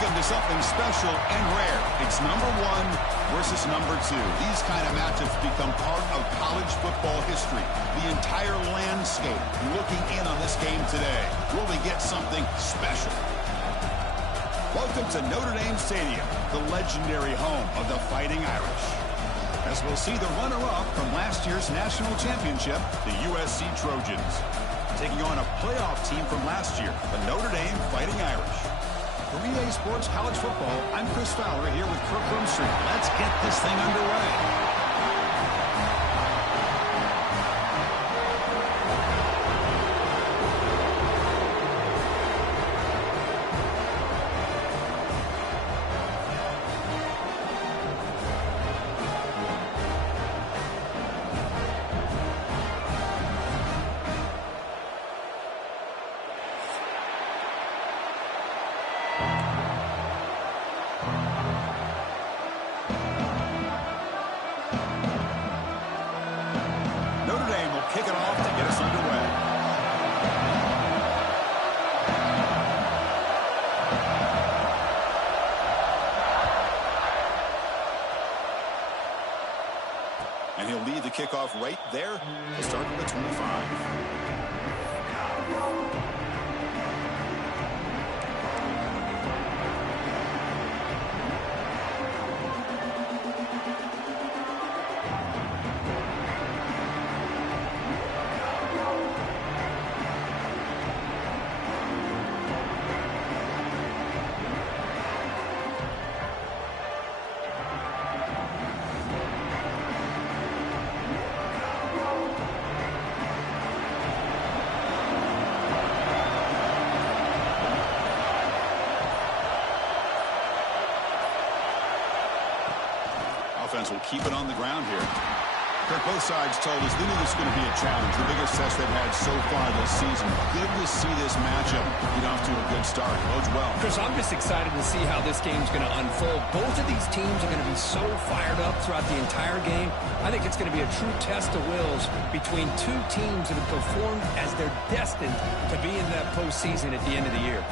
Welcome to something special and rare. It's number 1 versus number 2. These kind of matchups become part of college football history. The entire landscape looking in on this game today. Will we get something special? Welcome to Notre Dame Stadium, the legendary home of the Fighting Irish. As we'll see the runner-up from last year's national championship, the USC Trojans, taking on a playoff team from last year, the Notre Dame Fighting Irish. For EA Sports College Football, I'm Chris Fowler here with Kirk Rumstreet. Let's get this thing underway. Kick it off to get us underway. And he'll lead the kickoff right there to start at the 25. Offense will keep it on the ground here. Kirk, both sides told us they knew this was going to be a challenge, the biggest test they've had so far this season. Good to see this matchup get off to a good start. Bodes well. Chris, I'm just excited to see how this game's going to unfold. Both of these teams are going to be so fired up throughout the entire game. I think it's going to be a true test of wills between two teams that have performed as they're destined to be in that postseason at the end of the year.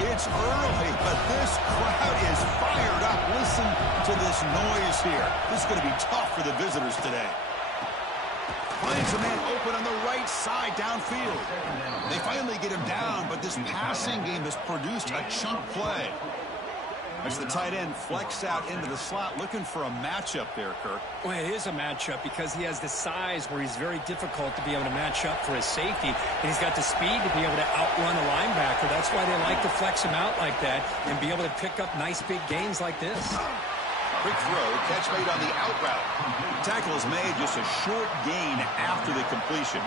It's early, but this crowd is fired up. Listen to this noise here. This is going to be tough for the visitors today. Finds a man open on the right side downfield. They finally get him down, but this passing game has produced a chunk play. As the tight end flexed out into the slot, looking for a matchup there, Kirk. Well, it is a matchup because he has the size where he's very difficult to be able to match up for his safety. And he's got the speed to be able to outrun a linebacker. That's why they like to flex him out like that and be able to pick up nice big gains like this. Quick throw, catch made on the out route. Tackle is made, just a short gain after the completion.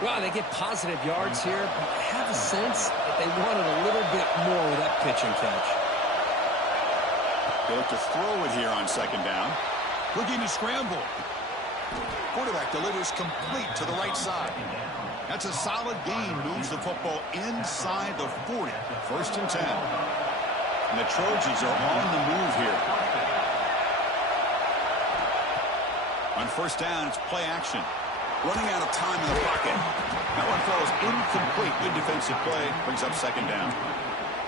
Well, they get positive yards here, but I have a sense that they wanted a little bit more with that pitch and catch. They look to throw it here on second down. Looking to scramble. Quarterback delivers complete to the right side. That's a solid gain. Moves the football inside the 40. First and 10. And the Trojans are on the move here. On first down, it's play action. Running out of time in the pocket. That one falls incomplete. Good defensive play. Brings up second down.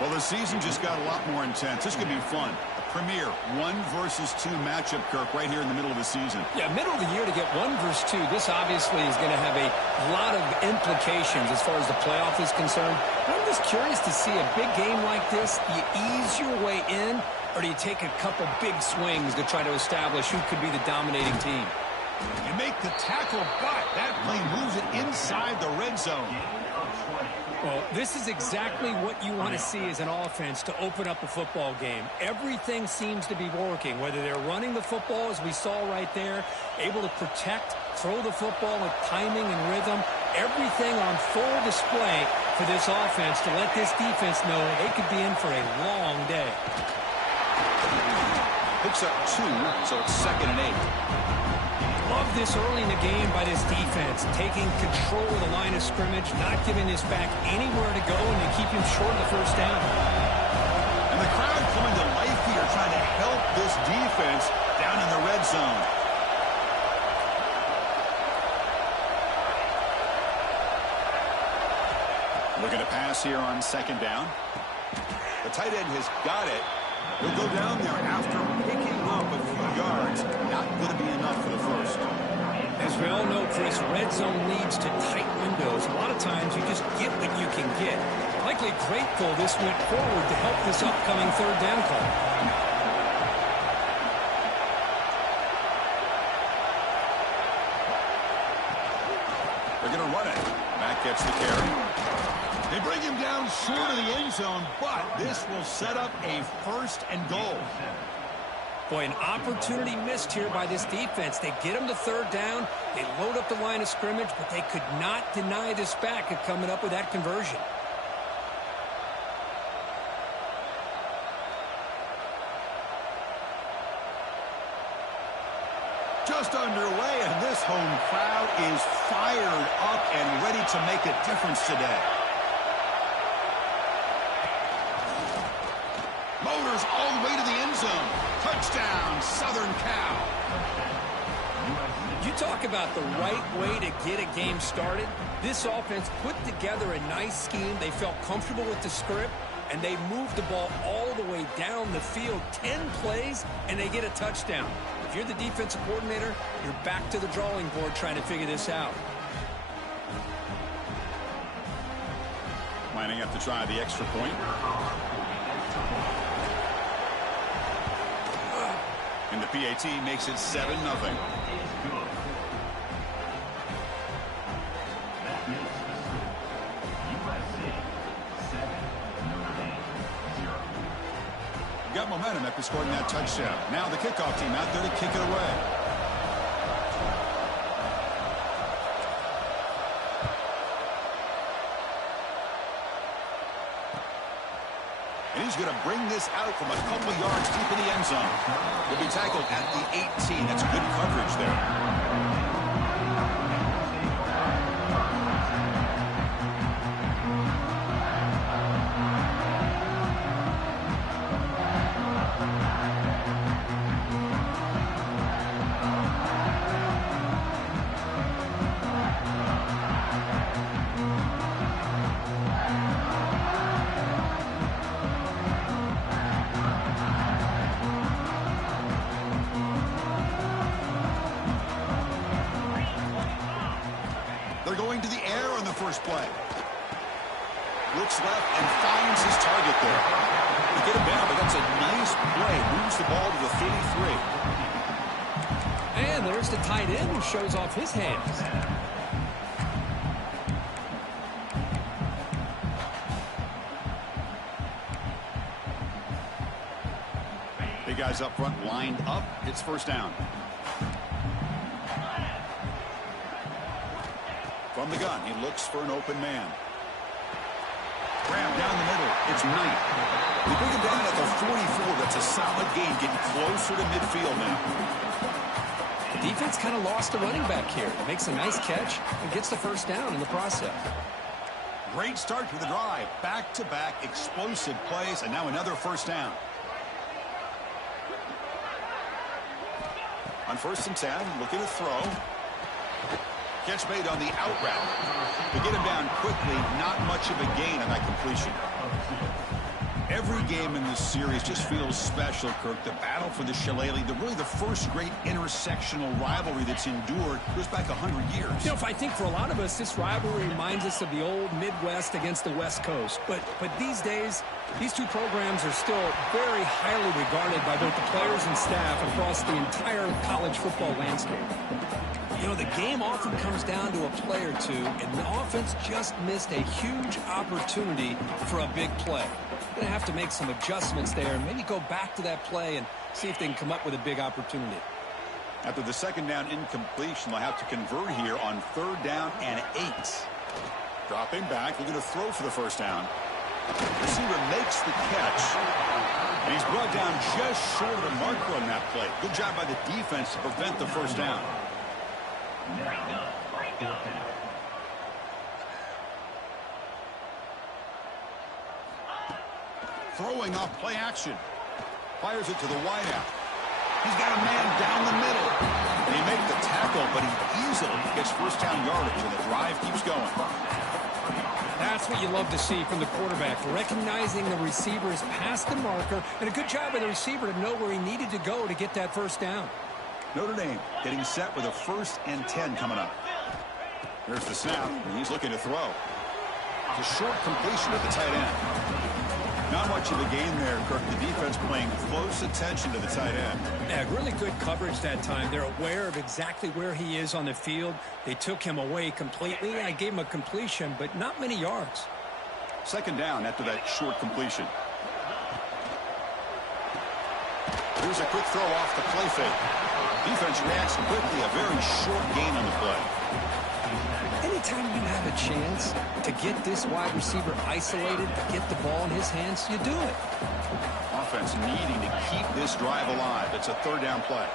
Well, the season just got a lot more intense. This could be fun. A premier 1 versus 2 matchup, Kirk, right here in the middle of the season. Yeah, middle of the year to get 1 versus 2. This obviously is going to have a lot of implications as far as the playoff is concerned. I'm just curious to see a big game like this. Do you ease your way in, or do you take a couple big swings to try to establish who could be the dominating team? You make the tackle, but that play moves it inside the red zone. Well, this is exactly what you want to see as an offense to open up a football game. Everything seems to be working, whether they're running the football, as we saw right there, able to protect, throw the football with timing and rhythm. Everything on full display for this offense to let this defense know they could be in for a long day. Picks up 2, so it's 2nd and 8. Love this early in the game by this defense, taking control of the line of scrimmage, not giving this back anywhere to go, and they keep him short of the first down. And the crowd coming to life here, trying to help this defense down in the red zone. Looking to pass here on second down. The tight end has got it. He'll go down there after picking up a few yards. Not going to be enough for the first. As we all know, Chris, red zone leads to tight windows. A lot of times you just get what you can get. Likely grateful this went forward to help this upcoming third down call. They're going to run it. Matt gets the carry. They bring him down short of the end zone, but this will set up a first and goal. Boy, an opportunity missed here by this defense. They get him to third down. They load up the line of scrimmage, but they could not deny this back of coming up with that conversion. Just underway, and this home crowd is fired up and ready to make a difference today. Motors all the way to the end zone. Touchdown, Southern Cal. You talk about the right way to get a game started. This offense put together a nice scheme. They felt comfortable with the script, and they moved the ball all the way down the field. 10 plays, and they get a touchdown. If you're the defensive coordinator, you're back to the drawing board trying to figure this out. Lining up to try the extra point. And the PAT makes it 7-0. Got momentum after scoring that touchdown. Now the kickoff team out there to kick it away. And he's going to bring this out from a couple of yards deep in the end zone. He'll be tackled at the 18. That's good coverage there. Play. Looks left and finds his target there. They get him down, but that's a nice play. Moves the ball to the 33. And there's the tight end who shows off his hands. Big guys up front lined up. It's first down. From the gun, he looks for an open man. Grab down the middle. It's Knight. They bring him down at the 44. That's a solid gain, getting closer to midfield now. The defense kind of lost a running back here. Makes a nice catch and gets the first down in the process. Great start to the drive. Back-to-back explosive plays, and now another first down. On first and 10, looking to throw. Catch made on the out route. To get him down quickly, not much of a gain on that completion. Every game in this series just feels special, Kirk. The battle for the Shillelagh, really the first great intersectional rivalry that's endured goes back 100 years. You know, if I think for a lot of us, this rivalry reminds us of the old Midwest against the West Coast. But these days, these two programs are still very highly regarded by both the players and staff across the entire college football landscape. You know, the game often comes down to a play or two, and the offense just missed a huge opportunity for a big play. They're going to have to make some adjustments there and maybe go back to that play and see if they can come up with a big opportunity. After the second down incompletion, they'll have to convert here on third down and 8. Dropping back, looking to throw for the first down. Receiver makes the catch. And he's brought down just short of the marker on that play. Good job by the defense to prevent the first down. Throwing off play action. Fires it to the wideout. He's got a man down the middle. They make the tackle, but he easily gets first down yardage, and the drive keeps going. That's what you love to see from the quarterback, recognizing the receiver is past the marker, and a good job by the receiver to know where he needed to go to get that first down. Notre Dame getting set with a 1st and 10 coming up. Here's the snap, and he's looking to throw. It's a short completion to the tight end. Not much of a gain there, Kirk. The defense paying close attention to the tight end. Yeah, really good coverage that time. They're aware of exactly where he is on the field. They took him away completely. I gave him a completion, but not many yards. 2nd down after that short completion. Here's a quick throw off the play fake. Defense reacts quickly. A very short gain on the play. Anytime you have a chance to get this wide receiver isolated, to get the ball in his hands, you do it. Offense needing to keep this drive alive. It's a 3rd down play.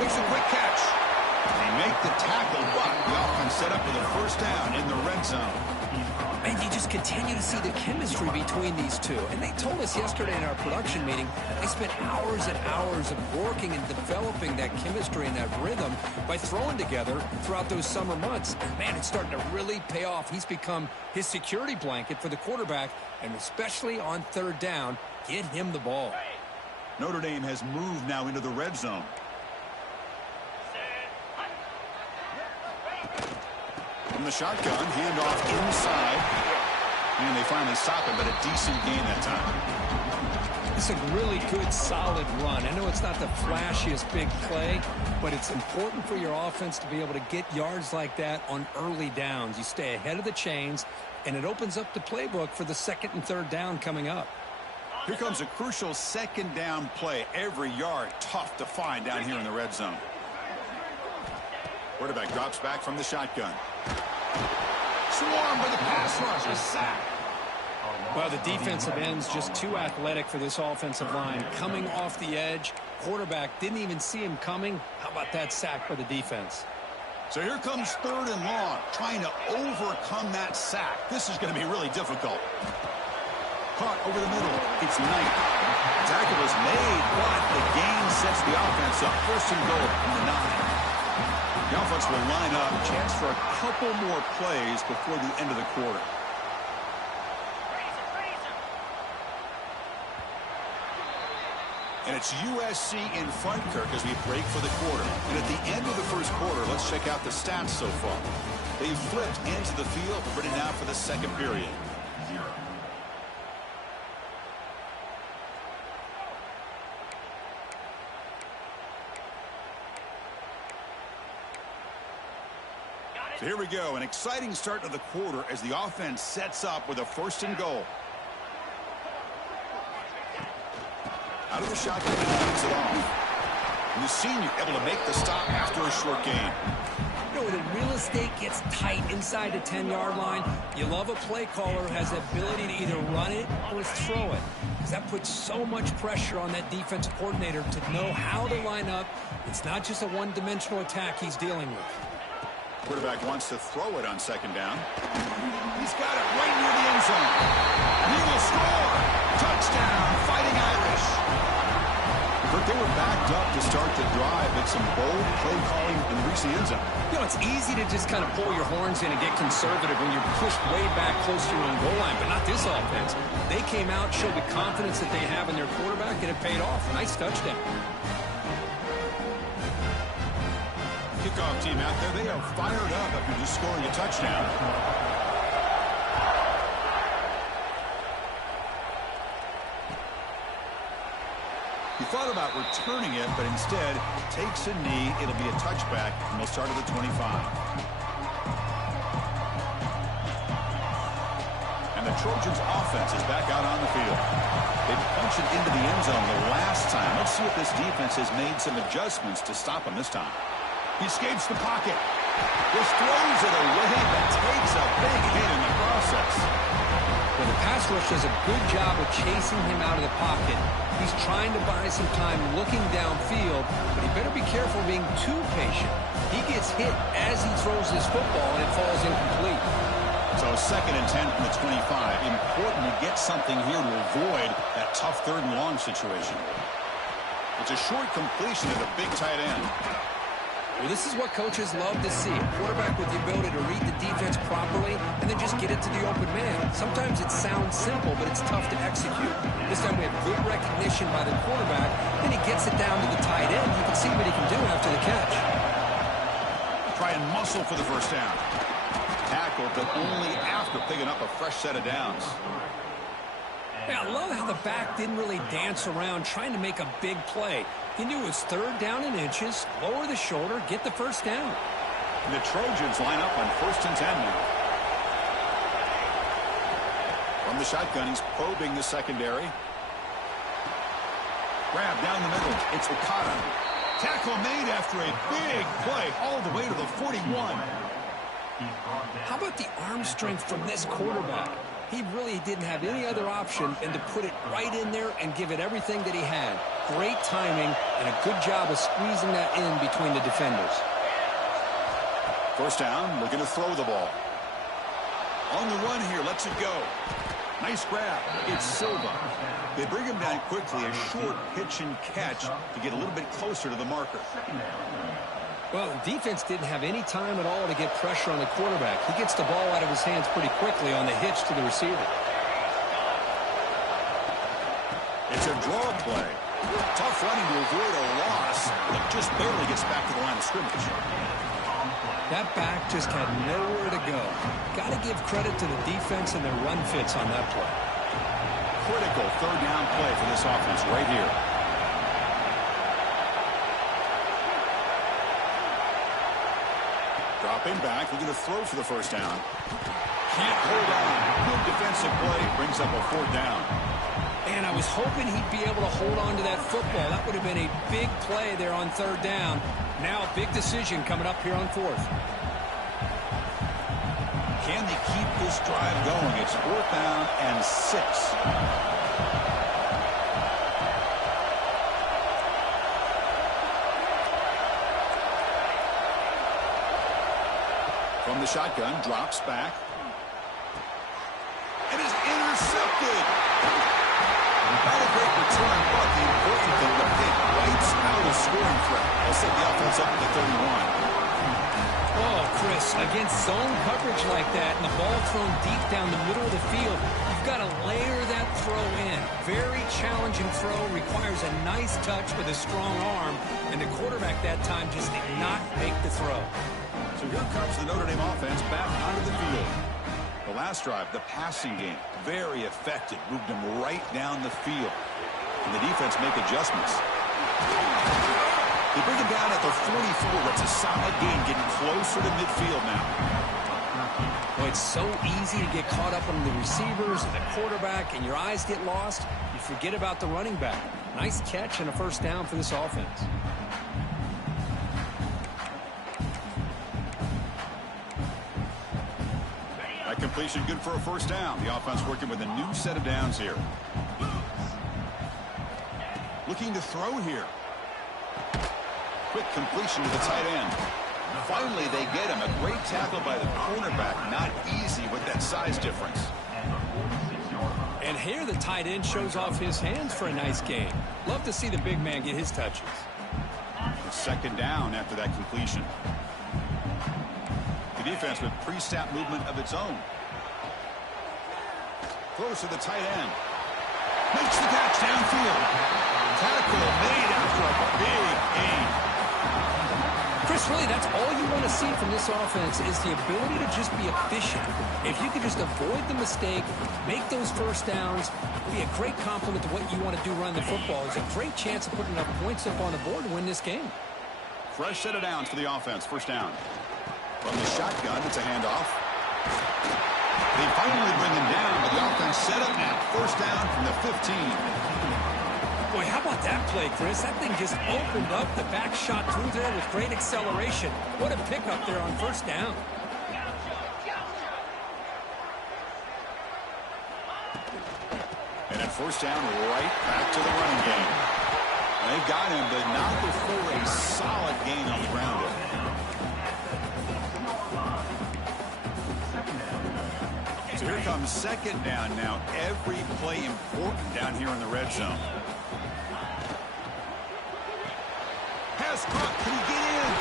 Makes a quick catch. They make the tackle, but the offense set up with a 1st down in the red zone. And you just continue to see the chemistry between these two. And they told us yesterday in our production meeting they spent hours and hours of working and developing that chemistry and that rhythm by throwing together throughout those summer months. And man, it's starting to really pay off. He's become his security blanket for the quarterback, and especially on 3rd down, get him the ball. Notre Dame has moved now into the red zone. From the shotgun, handoff inside. And they finally stop it, but a decent gain that time. It's a really good, solid run. I know it's not the flashiest big play, but it's important for your offense to be able to get yards like that on early downs. You stay ahead of the chains, and it opens up the playbook for the 2nd and 3rd down coming up. Here comes a crucial 2nd down play. Every yard tough to find down here in the red zone. Quarterback drops back from the shotgun. Swarm for the pass rush. A sack. Well, the defensive end's just too athletic for this offensive line. Coming off the edge, quarterback didn't even see him coming. How about that sack for the defense? So here comes 3rd and long, trying to overcome that sack. This is going to be really difficult. Caught over the middle. It's Knight. Tackle is made, but the gain sets the offense up. 1st and goal from the 9. The offense will line up. Chance for a couple more plays before the end of the quarter. And it's USC in front, Kirk, as we break for the quarter. And at the end of the 1st quarter, let's check out the stats so far. They've flipped into the field, ready now for the 2nd period. So here we go, an exciting start to the quarter as the offense sets up with a 1st and goal. Out of the shotgun and hands it off. And the senior able to make the stop after a short gain. You know, when the real estate gets tight inside the 10-yard line, you love a play caller who has the ability to either run it or throw it. Because that puts so much pressure on that defensive coordinator to know how to line up. It's not just a one-dimensional attack he's dealing with. Quarterback wants to throw it on 2nd down. He's got it right near the end zone. He will score. Touchdown, Fighting Irish. But they were backed up to start the drive, but some bold play calling and reach the end zone. You know, it's easy to just kind of pull your horns in and get conservative when you're pushed way back close to your own goal line, but not this offense. They came out, showed the confidence that they have in their quarterback, and it paid off. Nice touchdown. Kickoff team out there, they are fired up after just scoring a touchdown. He thought about returning it, but instead takes a knee. It'll be a touchback, and they'll start at the 25. And the Trojans' offense is back out on the field. They punched it into the end zone the last time. Let's see if this defense has made some adjustments to stop him this time. He escapes the pocket. Just throws it away, but takes a big hit in the process. Well, the pass rush does a good job of chasing him out of the pocket. He's trying to buy some time looking downfield, but he better be careful being too patient. He gets hit as he throws his football, and it falls incomplete. So 2nd and 10 from the 25. Important to get something here to avoid that tough 3rd and long situation. It's a short completion to the big tight end. Well, this is what coaches love to see. A quarterback with the ability to read the defense properly and then just get it to the open man. Sometimes it sounds simple, but it's tough to execute. This time we have good recognition by the quarterback. Then he gets it down to the tight end. You can see what he can do after the catch. Try and muscle for the first down. Tackle, but only after picking up a fresh set of downs. Yeah, I love how the back didn't really dance around trying to make a big play. He knew it was third down in inches, lower the shoulder, get the first down. The Trojans line up on 1st and 10 now. From the shotgun, he's probing the secondary. Grab down the middle. It's Okada. Tackle made after a big play all the way to the 41. How about the arm strength from this quarterback? He really didn't have any other option than to put it right in there and give it everything that he had. Great timing and a good job of squeezing that in between the defenders. First down, looking to throw the ball. On the run here, lets it go. Nice grab. It's Silva. They bring him down quickly, a short pitch and catch to get a little bit closer to the marker. Well, the defense didn't have any time at all to get pressure on the quarterback. He gets the ball out of his hands pretty quickly on the hitch to the receiver. It's a draw play. Tough running to avoid a loss, but just barely gets back to the line of scrimmage. That back just had nowhere to go. Got to give credit to the defense and their run fits on that play. Critical third down play for this offense right here. Dropping back, looking to throw for the first down. Can't hold on. Good defensive play, brings up a 4th down. And I was hoping he'd be able to hold on to that football. That would have been a big play there on 3rd down. Now a big decision coming up here on 4th. Can they keep this drive going? It's 4th down and 6. From the shotgun, drops back. It is intercepted. Not a great return, but the important thing, the pick wipes out a scoring threat. They'll set the offense up at the 31. Oh, Chris, against zone coverage like that and the ball thrown deep down the middle of the field, you've got to layer that throw in. Very challenging throw, requires a nice touch with a strong arm, and the quarterback that time just did not make the throw. So here comes the Notre Dame offense back onto the field. The last drive, the passing game, very effective. Moved them right down the field. And the defense make adjustments. They bring him down at the 44. That's a solid gain, getting closer to midfield now. Well, it's so easy to get caught up on the receivers and the quarterback, and your eyes get lost. You forget about the running back. Nice catch and a first down for this offense. That completion good for a first down. The offense working with a new set of downs here. Looking to throw here. Quick completion to the tight end. Finally, they get him. A great tackle by the cornerback. Not easy with that size difference. And here the tight end shows off his hands for a nice gain. Love to see the big man get his touches. Second down after that completion. The defense with pre-snap movement of its own. Throws to the tight end. Makes the catch downfield. Tackle made after a big gain. Chris, really, that's all you want to see from this offense is the ability to just be efficient. If you can just avoid the mistake, make those first downs, be a great compliment to what you want to do running the football. It's a great chance of putting enough points up on the board to win this game. Fresh set of downs for the offense. First down. From the shotgun, it's a handoff. They finally bring him down, but the offense set up now. First down from the 15. Boy, how about that play, Chris? That thing just opened up. The back shot through there with great acceleration. What a pickup there on first down. And at first down, right back to the running game. They got him, but not before a solid gain on the ground. So here comes second down now. Every play important down here in the red zone. Pass caught. Can he get in?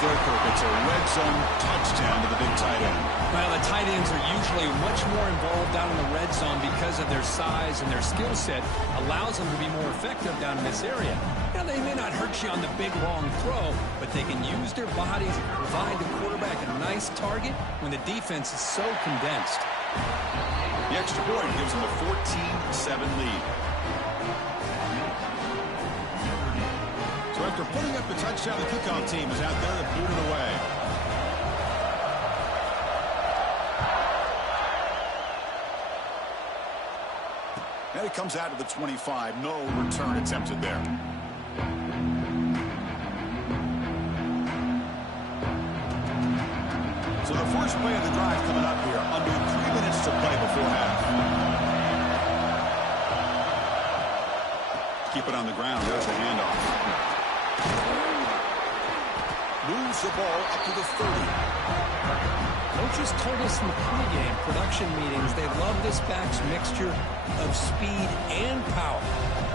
there, Kirk. It's a red zone touchdown to the big tight end. Well, the tight ends are usually much more involved down in the red zone because of their size and their skill set allows them to be more effective down in this area. Now, they may not hurt you on the big, long throw, but they can use their bodies and provide the quarterback a nice target when the defense is so condensed. The extra point gives them a 14-7 lead. So after putting up the touchdown, the kickoff team is out there to boot it away. And it comes out to the 25. No return attempted there. So the first play of the drive coming up here. Under 3 minutes to play before half. Keep it on the ground. There's the handoff. Moves the ball up to the 30. Coaches told us in the pregame production meetings they love this back's mixture of speed and power.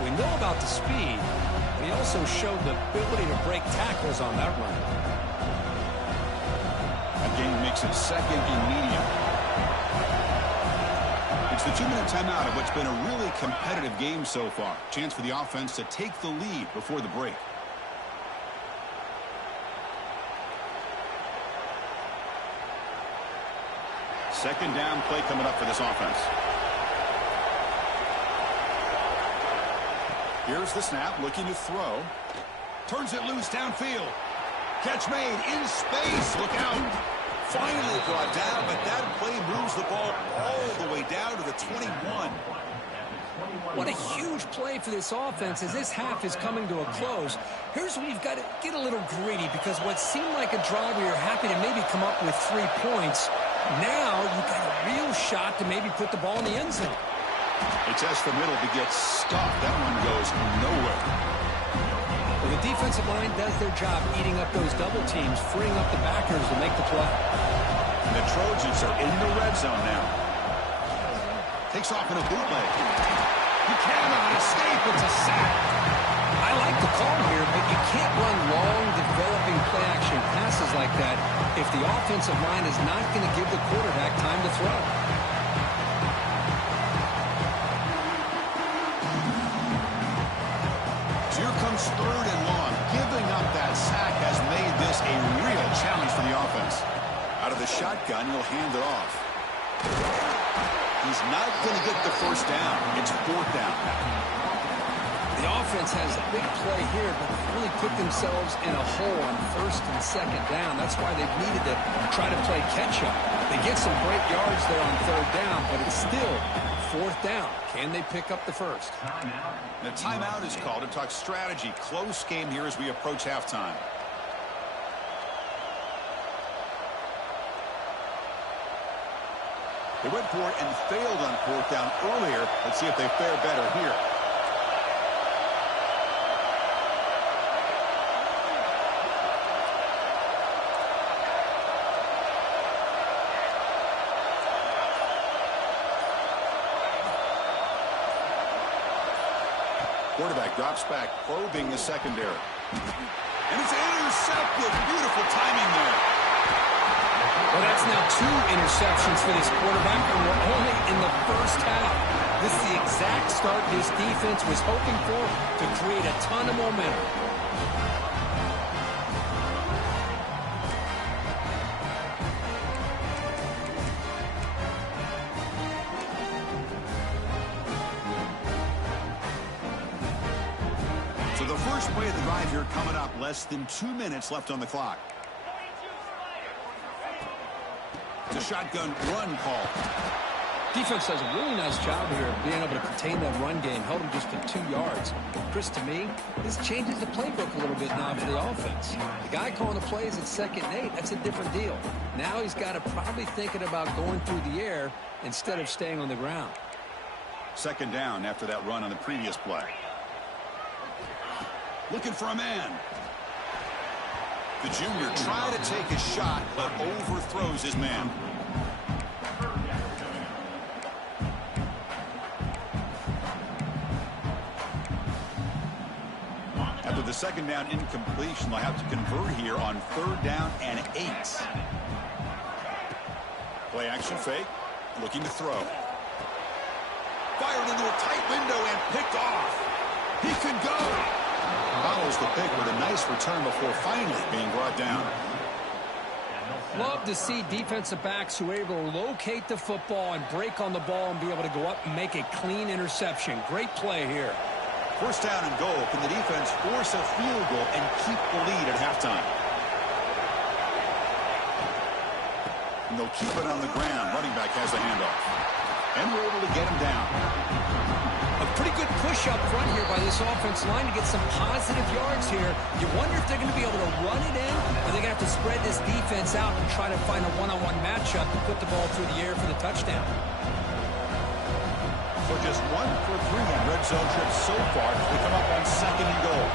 We know about the speed, but he also showed the ability to break tackles on that run. That game makes it second and medium. It's the 2-minute timeout of what's been a really competitive game so far. Chance for the offense to take the lead before the break. Second down play coming up for this offense. Here's the snap, looking to throw. Turns it loose downfield. Catch made in space. Look out. Finally brought down, but that play moves the ball all the way down to the 21. What a huge play for this offense as this half is coming to a close. Here's where you've got to get a little greedy because what seemed like a drive where you're happy to maybe come up with 3 points, now you've got a real shot to maybe put the ball in the end zone. They test the middle to get stuffed. That one goes nowhere. Well, the defensive line does their job eating up those double teams, freeing up the backers to make the play. And the Trojans are in the red zone now. Takes off in a bootleg. You cannot escape. It's a sack. I like the call here, but you can't run long, developing play-action passes like that if the offensive line is not going to give the quarterback time to throw. So here comes third and long. Giving up that sack has made this a real challenge for the offense. Out of the shotgun, he'll hand it off. He's not going to get the first down. It's 4th down. The offense has a big play here, but they really put themselves in a hole on 1st and 2nd down. That's why they've needed to try to play catch-up. They get some great yards there on 3rd down, but it's still 4th down. Can they pick up the first? The timeout is called to talk strategy. Close game here as we approach halftime. They went for it and failed on 4th down earlier. Let's see if they fare better here. Quarterback drops back, probing the secondary. And it's intercepted. Beautiful timing there. Well, that's now 2 interceptions for this quarterback, and we're only in the first half. This is the exact start this defense was hoping for to create a ton of momentum. So the first play of the drive here coming up. Less than 2 minutes left on the clock. The shotgun run call. Defense does a really nice job here of being able to contain that run game. Held him just to 2 yards. Chris, to me, this changes the playbook a little bit now for the offense. The guy calling the plays at 2nd and 8, that's a different deal. Now he's got to probably thinking about going through the air instead of staying on the ground. 2nd down after that run on the previous play. Looking for a man. The junior trying to take a shot, but overthrows his man. After the second down incompletion. They'll have to convert here on 3rd down and 8. Play action fake. Looking to throw. Fired into a tight window and picked off. He could go. Follows the pick with a nice return before finally being brought down. Love to see defensive backs who are able to locate the football and break on the ball and be able to go up and make a clean interception. Great play here. 1st down and goal. Can the defense force a field goal and keep the lead at halftime? And they'll keep it on the ground. Running back has a handoff. And we're able to get him down. A pretty good push up front here by this offensive line to get some positive yards here. You wonder if they're going to be able to run it in, or they're going to have to spread this defense out and try to find a one-on-one matchup to put the ball through the air for the touchdown. So just 1 for 3 on red zone trips so far as they come up on 2nd and goal.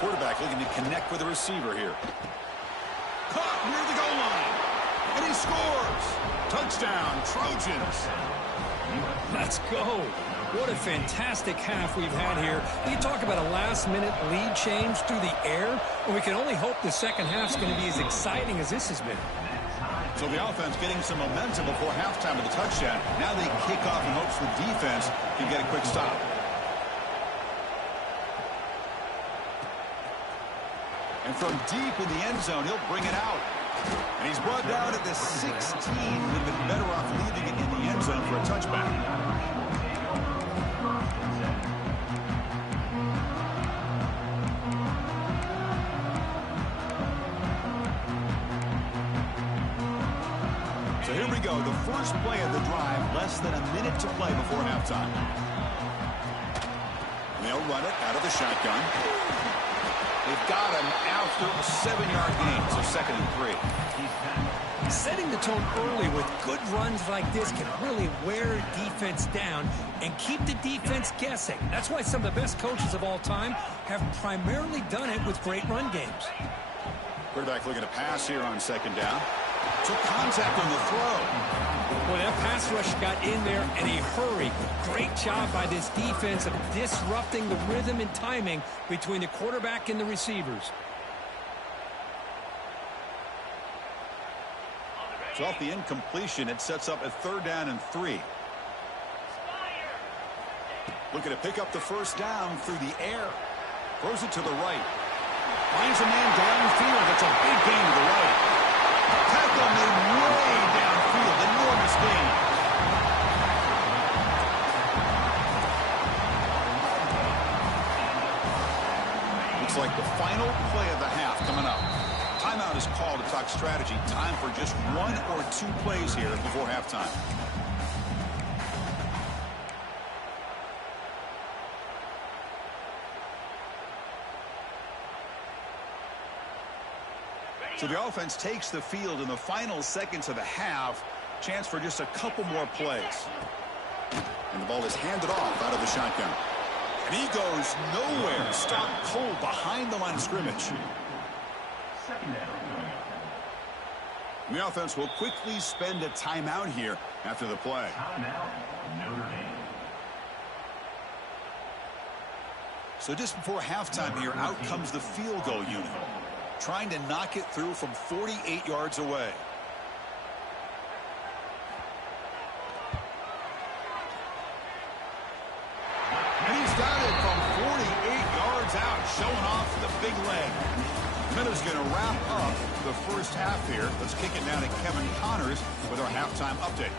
Quarterback looking to connect with the receiver here. Caught near the goal line. And he scores. Touchdown, Trojans. Let's go. What a fantastic half we've had here. You talk about a last-minute lead change through the air, and we can only hope the second half's going to be as exciting as this has been. So the offense getting some momentum before halftime of the touchdown. Now they kick off in hopes the defense can get a quick stop. And from deep in the end zone, he'll bring it out. And he's brought down at the 16. Would have been better off leaving it in the end zone for a touchback. So here we go. The first play of the drive, less than a minute to play before halftime. And they'll run it out of the shotgun. They've got him after a 7-yard gain, so 2nd and 3. Setting the tone early with good runs like this can really wear defense down and keep the defense guessing. That's why some of the best coaches of all time have primarily done it with great run games. Quarterback looking to pass here on 2nd down. Took contact on the throw. Well, that pass rush got in there in a hurry. Great job by this defense of disrupting the rhythm and timing between the quarterback and the receivers. So off the incompletion, it sets up a 3rd down and 3. Looking to pick up the 1st down through the air. Throws it to the right. Finds a man downfield. It's a big gain to the right. Tackle made way downfield. Enormous gain. Looks like the final play of the half coming up. Timeout is called to talk strategy. Time for just 1 or 2 plays here before halftime. So the offense takes the field in the final seconds of the half. Chance for just a couple more plays. And the ball is handed off out of the shotgun. And he goes nowhere. Stopped cold behind the line of scrimmage. And the offense will quickly spend a timeout here after the play. So just before halftime here, out comes the field goal unit. Trying to knock it through from 48 yards away. And he's got it from 48 yards out, showing off the big leg. Miller's going to wrap up the first half here. Let's kick it down to Kevin Connors with our halftime update.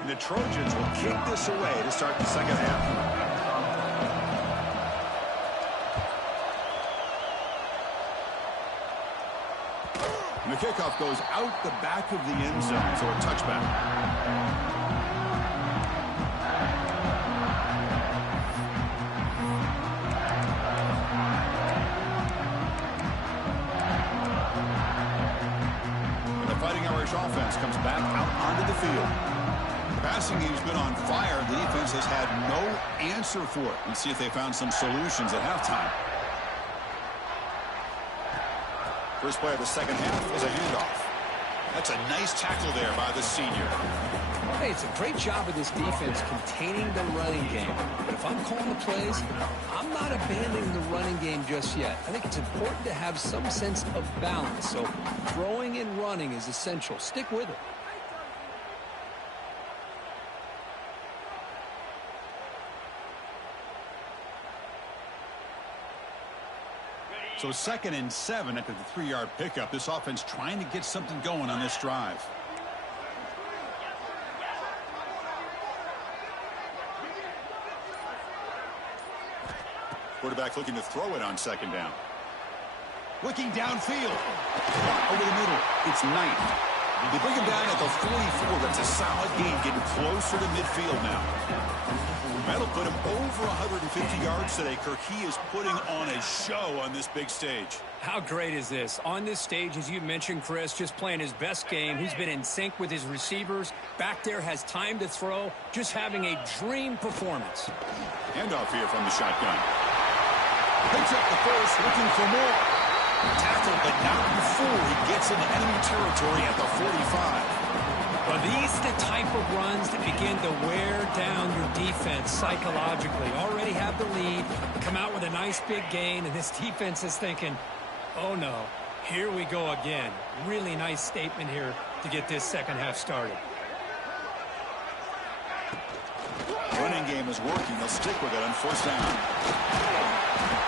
And the Trojans will kick this away to start the second half. And the kickoff goes out the back of the end zone, so a touchback. And the Fighting Irish offense comes back out onto the field. The passing game's been on fire. The defense has had no answer for it. Let's see if they found some solutions at halftime. First play of the second half is a handoff. That's a nice tackle there by the senior. Hey, it's a great job of this defense containing the running game. But if I'm calling the plays, I'm not abandoning the running game just yet. I think it's important to have some sense of balance. So throwing and running is essential. Stick with it. So 2nd and 7 after the 3-yard pickup. This offense trying to get something going on this drive. Quarterback looking to throw it on 2nd down. Looking downfield. Over the middle. It's Knight. They bring him down at the 44. That's a solid gain, getting closer to midfield now. That'll put him over 150 yards today, Kirk. He is putting on a show on this big stage. How great is this? On this stage, as you mentioned, Chris, just playing his best game. He's been in sync with his receivers. Back there, has time to throw. Just having a dream performance. Handoff here from the shotgun. Picks up the first, looking for more. Tackled, but not before he gets into enemy territory at the 45. Well, these are the type of runs that begin to wear down your defense psychologically. Already have the lead, come out with a nice big gain, and this defense is thinking, oh no, here we go again. Really nice statement here to get this second half started. Running game is working. They'll stick with it on 4th down.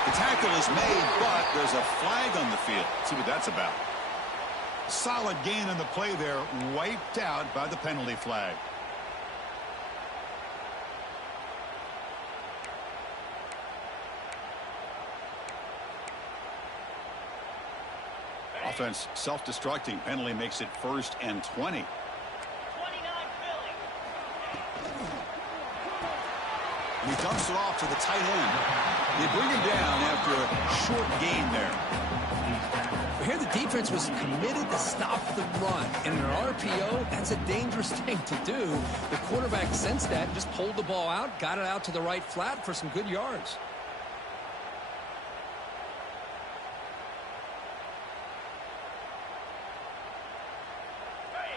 The tackle is made, but there's a flag on the field. Let's see what that's about. Solid gain on the play there, wiped out by the penalty flag. Offense self-destructing. Penalty makes it 1st and 20. He dumps it off to the tight end. They bring him down after a short gain there. Here the defense was committed to stop the run. In an RPO, that's a dangerous thing to do. The quarterback sensed that, just pulled the ball out, got it out to the right flat for some good yards.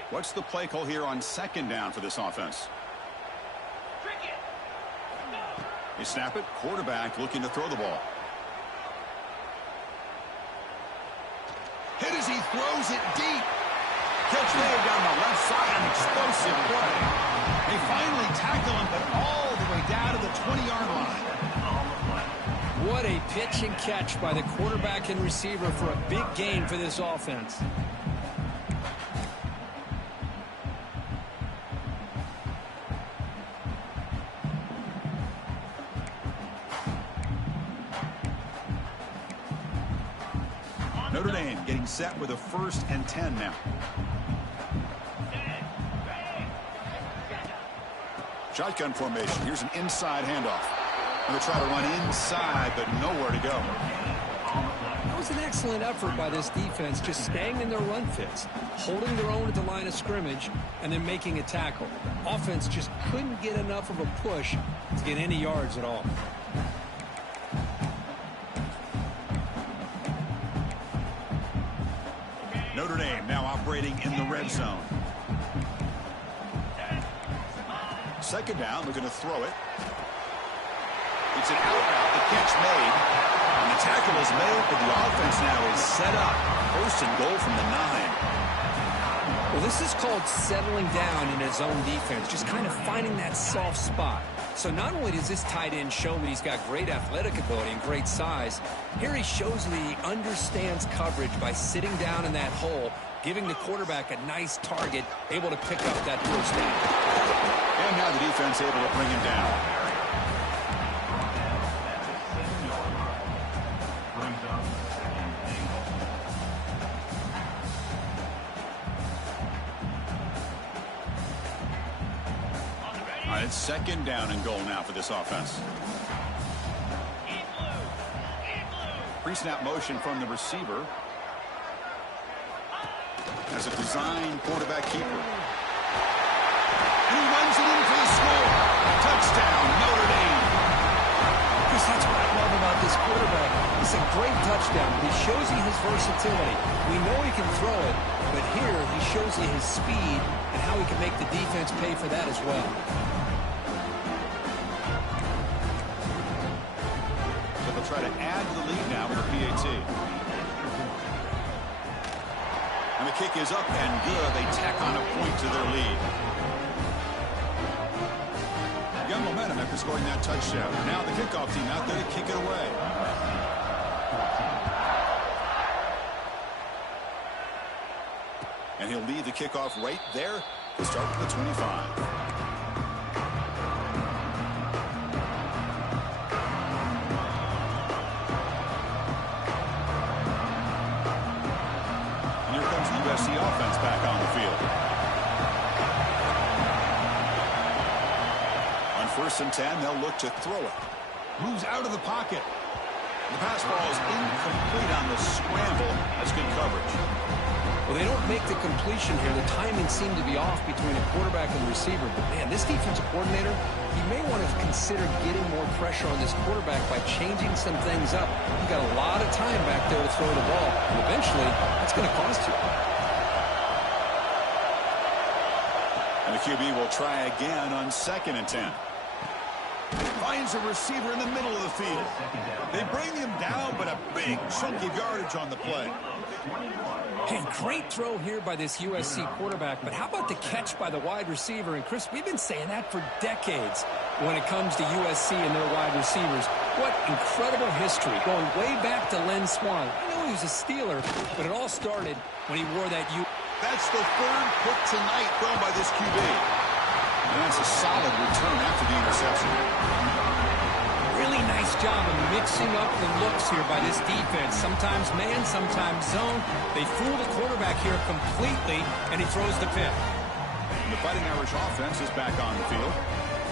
What's the play call here on 2nd down for this offense? They snap it. Quarterback looking to throw the ball. Hit as he throws it deep. Catch made down the left side. An explosive play. They finally tackle him, but all the way down to the 20-yard line. What a pitch and catch by the quarterback and receiver for a big gain for this offense. Notre Dame getting set with a 1st and 10 now. Shotgun formation. Here's an inside handoff. Going to try to run inside, but nowhere to go. That was an excellent effort by this defense, just staying in their run fits, holding their own at the line of scrimmage, and then making a tackle. Offense just couldn't get enough of a push to get any yards at all. Notre Dame now operating in the red zone. 2nd down, looking to throw it. It's an out, the catch made. And the tackle is made, but the offense now is set up. 1st and goal from the 9. Well, this is called settling down in his own defense, just kind of finding that soft spot. So not only does this tight end show that he's got great athletic ability and great size, here he shows that he understands coverage by sitting down in that hole, giving the quarterback a nice target, able to pick up that 1st down. And now the defense able to bring him down. It's 2nd down and goal now for this offense. Pre-snap motion from the receiver. As a design quarterback keeper. And he runs it in for the score. Touchdown, Notre Dame. Chris, that's what I love about this quarterback. He's a great touch touchdown, but he shows you his versatility. We know he can throw it, but here he shows you his speed and how he can make the defense pay for that as well. So they'll try to add to the lead now with a PAT. And the kick is up and good. They tack on a point to their lead. Young momentum after scoring that touchdown. Now the kickoff team out there to kick it away. And he'll lead the kickoff right there to start with the 25. And here comes the USC offense back on the field. On 1st and 10, they'll look to throw it. Moves out of the pocket. The pass ball is incomplete on the scramble. That's good coverage. Well, they don't make the completion here. The timing seemed to be off between a quarterback and receiver. But, man, this defensive coordinator, he may want to consider getting more pressure on this quarterback by changing some things up. You got a lot of time back there to throw the ball. And eventually, that's going to cost you. And the QB will try again on 2nd and 10. Finds a receiver in the middle of the field. They bring him down, but a big chunk of yardage on the play. Hey, great throw here by this USC quarterback, but how about the catch by the wide receiver? And, Chris, we've been saying that for decades when it comes to USC and their wide receivers. What incredible history, going way back to Len Swan. I know he was a Steeler, but it all started when he wore that U. That's the 3rd pick tonight thrown by this QB. And that's a solid return after the interception. Really nice job of mixing up the looks here by this defense. Sometimes man, sometimes zone. They fool the quarterback here completely, and he throws the pick. And the Fighting Irish offense is back on the field.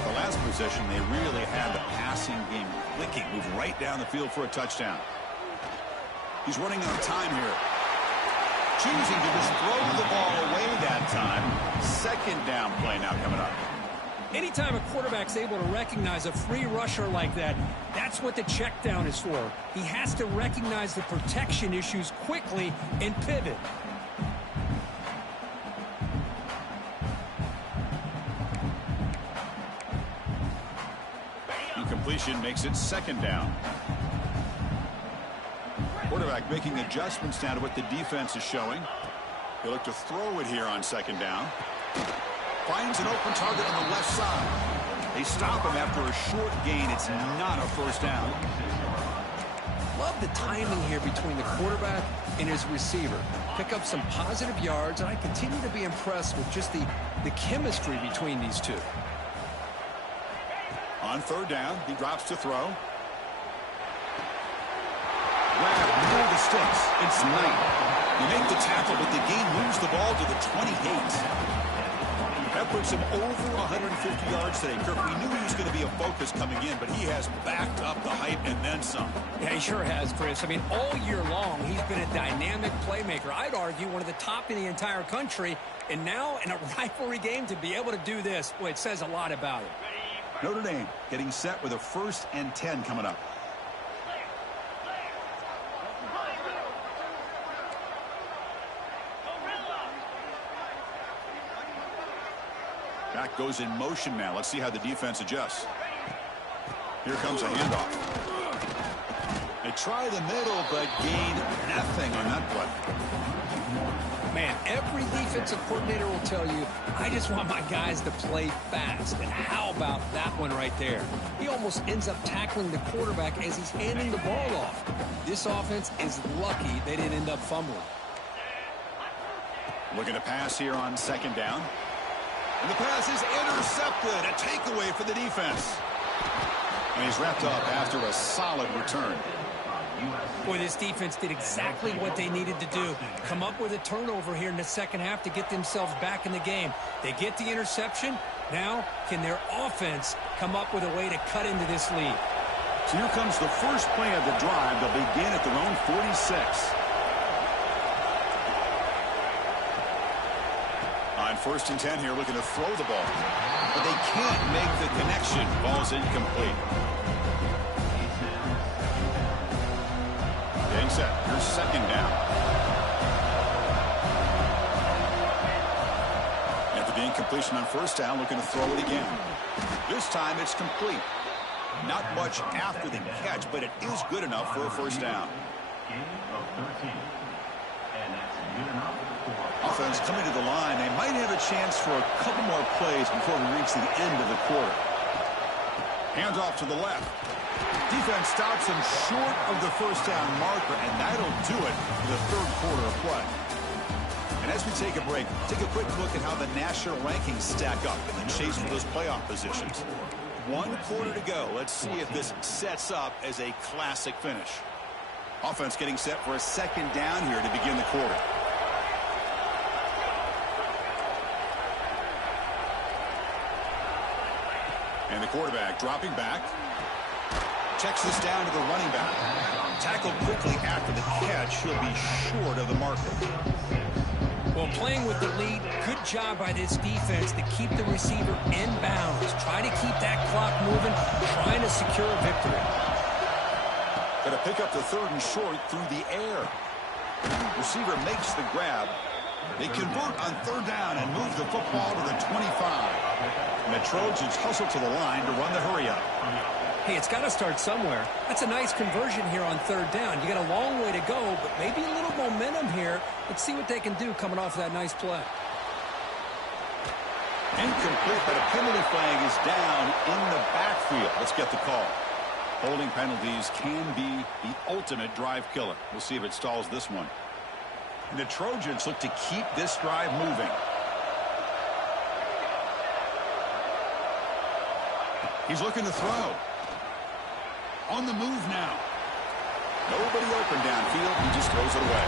The last possession, they really had the passing game clicking. Move right down the field for a touchdown. He's running out of time here. Choosing to just throw the ball away that time. 2nd down play now coming up. Anytime a quarterback's able to recognize a free rusher like that, that's what the check down is for. He has to recognize the protection issues quickly and pivot. Incompletion makes it 2nd down. Quarterback making adjustments now to what the defense is showing. He'll look to throw it here on 2nd down. Finds an open target on the left side. They stop him after a short gain. It's not a 1st down. Love the timing here between the quarterback and his receiver. Pick up some positive yards, and I continue to be impressed with just the chemistry between these two. On 3rd down, he drops to throw. Grab near the sticks. It's Knight. You make the tackle, but the gain moves the ball to the 28. That puts him over 150 yards today. Kirk, we knew he was going to be a focus coming in, but he has backed up the hype and then some. Yeah, he sure has, Chris. I mean, all year long, he's been a dynamic playmaker. I'd argue one of the top in the entire country. And now, in a rivalry game, to be able to do this, boy, it says a lot about him. Notre Dame getting set with a 1st and 10 coming up. Back goes in motion now. Let's see how the defense adjusts. Here comes a handoff. They try the middle, but gain nothing on that play. Man, every defensive coordinator will tell you, I just want my guys to play fast. And how about that one right there? He almost ends up tackling the quarterback as he's handing the ball off. This offense is lucky they didn't end up fumbling. Looking to pass here on 2nd down. And the pass is intercepted. A takeaway for the defense. And he's wrapped up after a solid return. Boy, this defense did exactly what they needed to do. Come up with a turnover here in the 2nd half to get themselves back in the game. They get the interception. Now, can their offense come up with a way to cut into this lead? So here comes the first play of the drive. They'll begin at their own 46. On 1st and 10 here, looking to throw the ball. But they can't make the connection. Ball's incomplete. Getting set. Here's second down. After the incompletion on first down, looking to throw it again. This time it's complete. Not much after the catch, but it is good enough for a first down. Offense coming to the line. They might have a chance for a couple more plays before we reach the end of the quarter. Hands off to the left. Defense stops him short of the first down marker, and that'll do it for the third quarter of play. And as we take a break, take a quick look at how the national rankings stack up in the chase for those playoff positions. 1 quarter to go. Let's see if this sets up as a classic finish. Offense getting set for a second down here to begin the quarter. And the quarterback dropping back. Checks this down to the running back. Tackled quickly after the catch. He'll be short of the marker. Well, playing with the lead, good job by this defense to keep the receiver in bounds. Try to keep that clock moving, trying to secure a victory. Got to pick up the third and short through the air. Receiver makes the grab. They convert on third down and move the football to the 25. And the Trojans hustle to the line to run the hurry up. Hey, it's got to start somewhere. That's a nice conversion here on third down. You got a long way to go, but maybe a little momentum here. Let's see what they can do coming off that nice play. Incomplete, but a penalty flag is down in the backfield. Let's get the call. Holding penalties can be the ultimate drive killer. We'll see if it stalls this one. And the Trojans look to keep this drive moving. He's looking to throw. On the move now. Nobody open downfield. He just throws it away.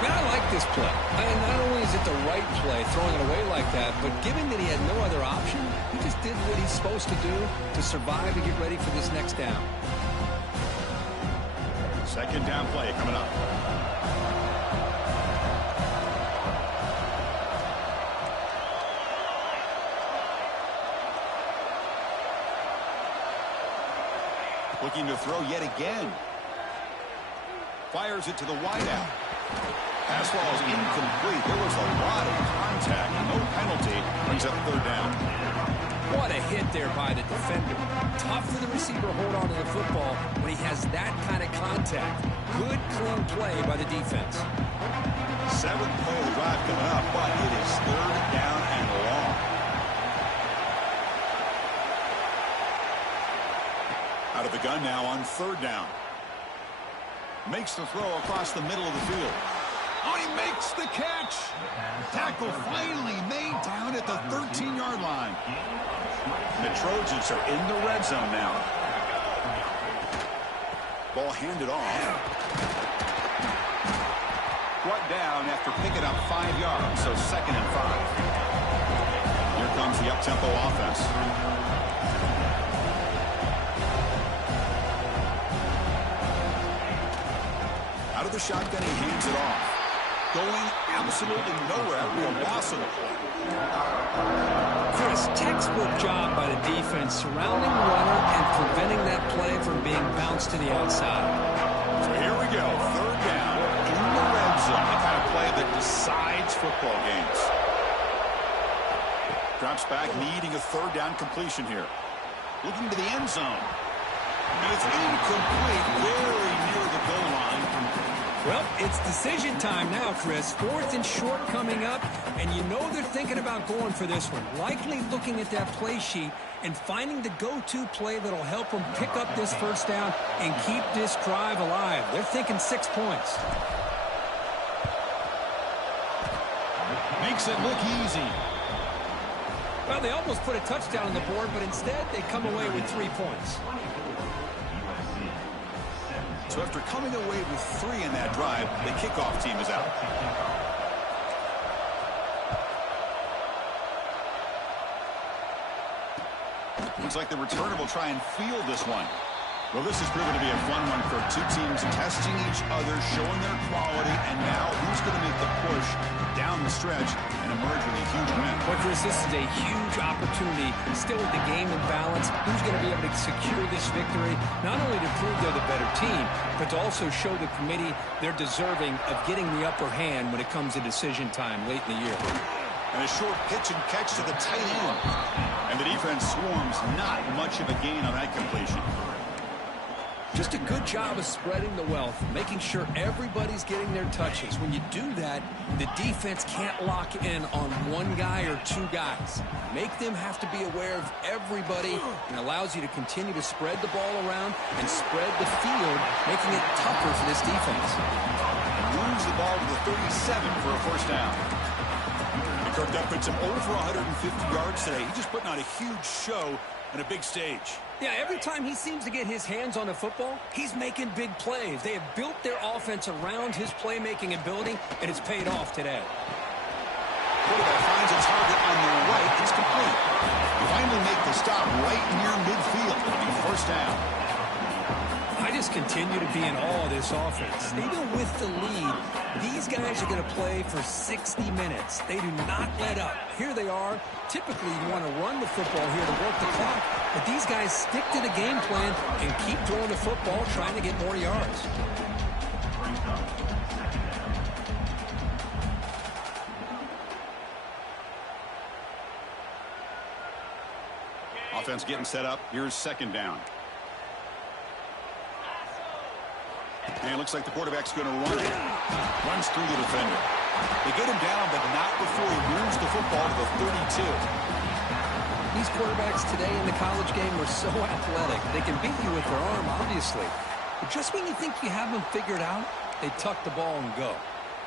Man, I like this play. And not only is it the right play, throwing it away like that, but given that he had no other option, he just did what he's supposed to do to survive and get ready for this next down. Second down play coming up. Looking to throw yet again. Fires it to the wideout. Pass ball is incomplete. There was a lot of contact. No penalty. Brings up third down. What a hit there by the defender. Tough for the receiver to hold on to the football when he has that kind of contact. Good, clean play by the defense. 7th play of the drive coming up, but it is third down and long. Out of the gun now on third down. Makes the throw across the middle of the field. Oh, he makes the catch. Tackle finally made down at the 13-yard line. The Trojans are in the red zone now. Ball handed off. Brought down after picking up 5 yards, so 2nd and 5. Here comes the up-tempo offense. Out of the shotgun, he hands it off. Going absolutely nowhere after a loss of the play. Chris, textbook job by the defense surrounding the runner and preventing that play from being bounced to the outside. So here we go, third down in the red zone. The kind of play that decides football games. Drops back, needing a third down completion here. Looking to the end zone. And it's incomplete, very near the goal line. Well, it's decision time now, Chris. 4th and short coming up, and you know they're thinking about going for this one. Likely looking at that play sheet and finding the go-to play that'll help them pick up this first down and keep this drive alive. They're thinking 6 points. Makes it look easy. Well, they almost put a touchdown on the board, but instead they come away with 3 points. So after coming away with 3 in that drive, the kickoff team is out. Looks like the returner will try and field this one. Well, this has proven to be a fun one for two teams testing each other, showing their quality, and now who's going to make the push down the stretch and emerge with a huge win. But Chris, this is a huge opportunity, still with the game in balance. Who's going to be able to secure this victory, not only to prove they're the better team, but to also show the committee they're deserving of getting the upper hand when it comes to decision time late in the year. And a short pitch and catch to the tight end. And the defense swarms, not much of a gain on that completion. Just a good job of spreading the wealth, making sure everybody's getting their touches. When you do that, the defense can't lock in on one guy or two guys. Make them have to be aware of everybody, and allows you to continue to spread the ball around and spread the field, making it tougher for this defense. Moves the ball to the 37 for a first down. Kirk, that puts him over 150 yards today. He's just putting on a huge show on a big stage. Yeah, every time he seems to get his hands on the football, he's making big plays. They have built their offense around his playmaking ability, and it's paid off today. Quarterback finds a target on the right. It's complete. They finally make the stop right near midfield. It'll be first down. I just continue to be in awe of this offense. Even with the lead, these guys are going to play for 60 minutes. They do not let up. Here they are. Typically, you want to run the football here to work the clock, but these guys stick to the game plan and keep throwing the football, trying to get more yards. Offense getting set up. Here's second down. And it looks like the quarterback's going to run it. Runs through the defender. They get him down, but not before he moves the football to the 32. These quarterbacks today in the college game are so athletic. They can beat you with their arm, obviously. But just when you think you have them figured out, they tuck the ball and go.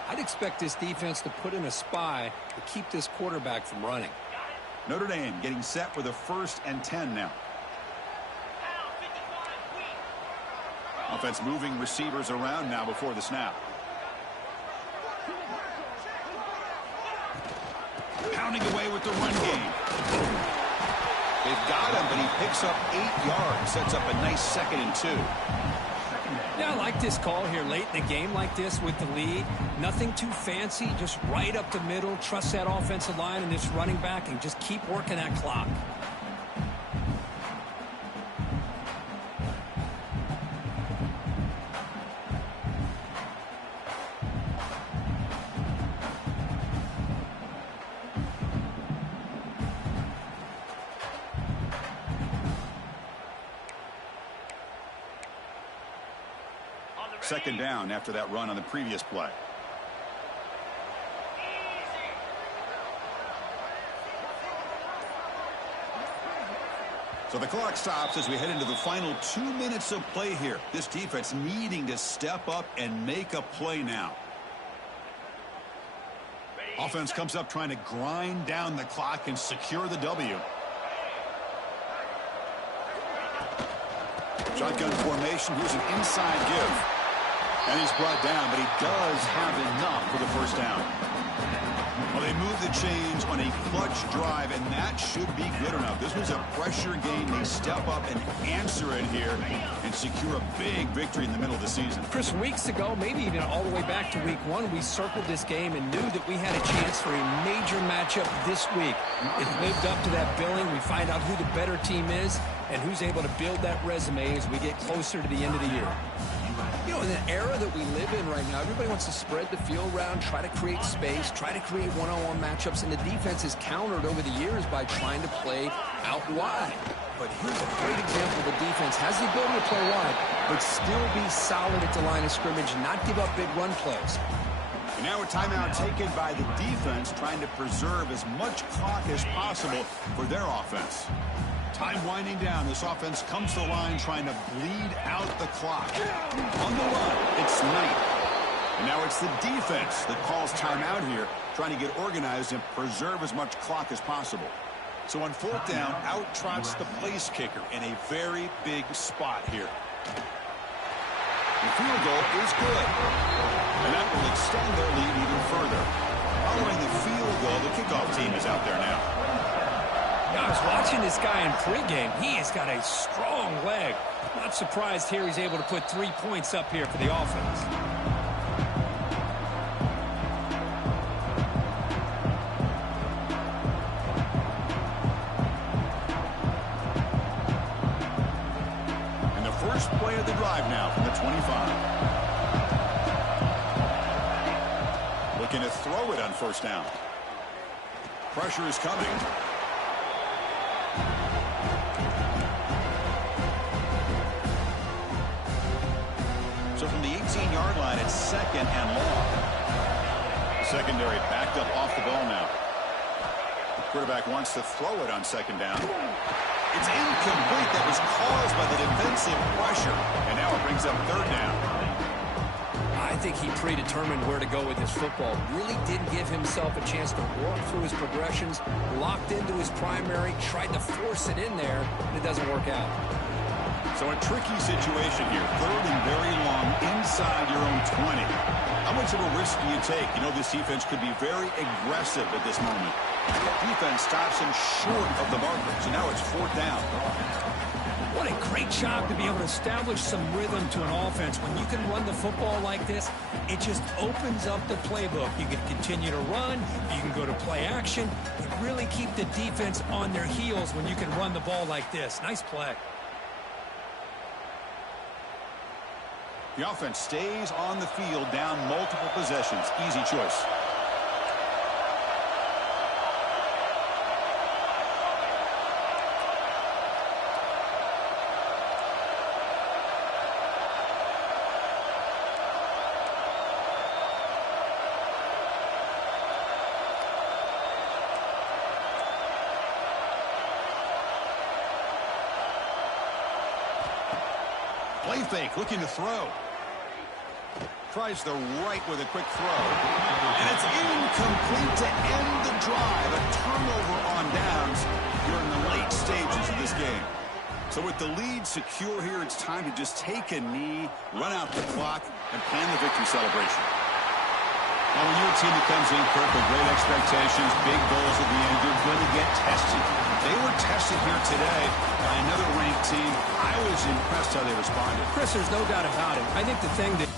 I'd expect this defense to put in a spy to keep this quarterback from running. Notre Dame getting set with a 1st and 10 now. Offense moving receivers around now before the snap. Pounding away with the run game. They've got him, but he picks up 8 yards. Sets up a nice 2nd and 2. Yeah, I like this call here late in the game like this with the lead. Nothing too fancy, just right up the middle. Trust that offensive line and this running back and just keep working that clock. Second down after that run on the previous play. So the clock stops as we head into the final 2 minutes of play here. This defense needing to step up and make a play now. Offense comes up trying to grind down the clock and secure the W. Shotgun formation. Here's an inside give. And he's brought down, but he does have enough for the first down. Well, they move the chains on a clutch drive, and that should be good enough. This was a pressure game. They step up and answer it here and secure a big victory in the middle of the season. Chris, weeks ago, maybe even all the way back to week 1, we circled this game and knew that we had a chance for a major matchup this week. It lived up to that billing. We find out who the better team is and who's able to build that resume as we get closer to the end of the year. You know, in the era that we live in right now, everybody wants to spread the field around, try to create space, try to create one-on-one matchups, and the defense is countered over the years by trying to play out wide. But here's a great example. The defense has the ability to play wide, but still be solid at the line of scrimmage, not give up big run plays. And now a timeout taken by the defense, trying to preserve as much clock as possible for their offense. Time winding down. This offense comes to the line trying to bleed out the clock. On the run, it's Knight. And now it's the defense that calls timeout here, trying to get organized and preserve as much clock as possible. So on 4th down, out trots the place kicker in a very big spot here. The field goal is good. And that will extend their lead even further. Following the field goal, the kickoff team is out there now. I I was watching this guy in pregame. He has got a strong leg. Not surprised here he's able to put 3 points up here for the offense. And the first play of the drive now from the 25. Looking to throw it on first down. Pressure is coming. So from the 18-yard line, it's second and long. Secondary backed up off the ball now. Quarterback wants to throw it on second down. It's incomplete. That was caused by the defensive pressure. And now it brings up third down. I think he predetermined where to go with his football. Really didn't give himself a chance to work through his progressions. Locked into his primary, tried to force it in there, and it doesn't work out. So a tricky situation here. Third and very long inside your own 20. How much of a risk do you take? You know, this defense could be very aggressive at this moment. Defense stops him short of the marker. So now it's fourth down. What a great job to be able to establish some rhythm to an offense. When you can run the football like this, it just opens up the playbook. You can continue to run. You can go to play action. You really keep the defense on their heels when you can run the ball like this. Nice play. The offense stays on the field, down multiple possessions. Easy choice. Play fake, looking to throw. Tries the right with a quick throw. And it's incomplete to end the drive. A turnover on downs. You're in the late stages of this game. So with the lead secure here, it's time to just take a knee, run out the clock, and plan the victory celebration. Well, when you're a team that comes in, Kirk, with great expectations, big goals at the end, you're going to get tested. They were tested here today by another ranked team. I was impressed how they responded. Chris, there's no doubt about it. I think the thing that